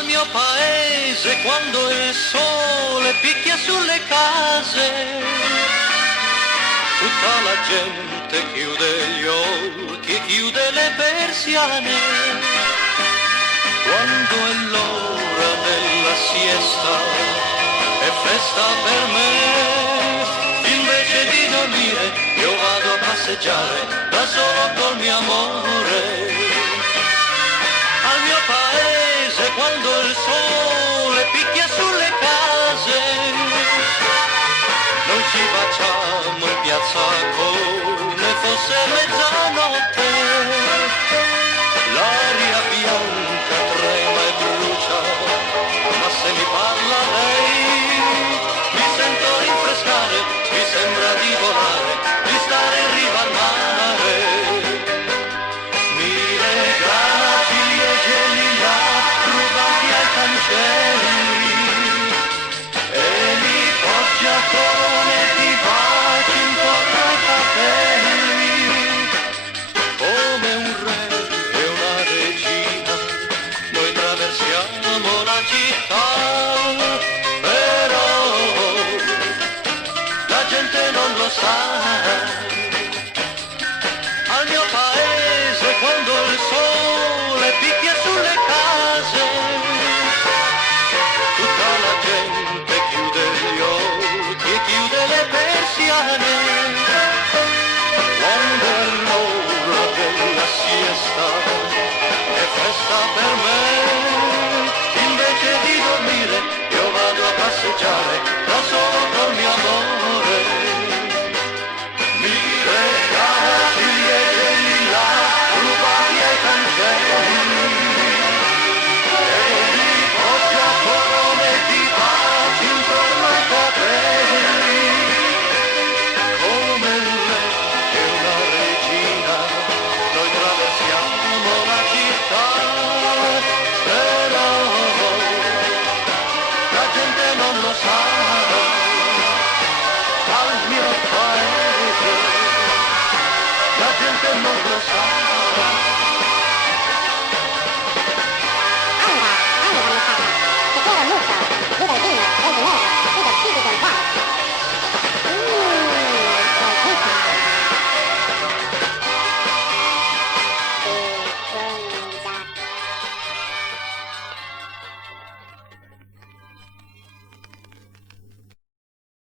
al mio paese quando il sole picchia sulle case, tutta la gente chiude gli occhi, chiude le persiane, quando è l'ora della siesta è festa per me, invece di dormire io vado a passeggiare da solo col mio amore. Al mio paese quando il sole picchia sulle case, noi ci facciamo in piazza come fosse mezzanotte, l'aria bianca trema e brucia, ma se mi parla lei mi sento rinfrescare, mi sembra di volare, di stare in riva al mare. Mille gradi e geli là, rubati ai cancelli, e mi poggia corone di baci intorno ai capelli, come un re e una regina, noi traversiamo la città, però la gente non lo sa. Al mio paese quando il sole picchia sulle case, tutta la gente chiude gli occhi e chiude le persiane, quando è l'ora della siesta è festa per me, invece di dormire io vado a passeggiare da solo col mio amore. Mi regala ciliegie lilla, rubati ai cancelli, e mi poggia corone di baci intorno ai capelli, come un re e una regina, noi traversiamo la città, però la gente non lo sa. Al mio paese la gente non lo sa.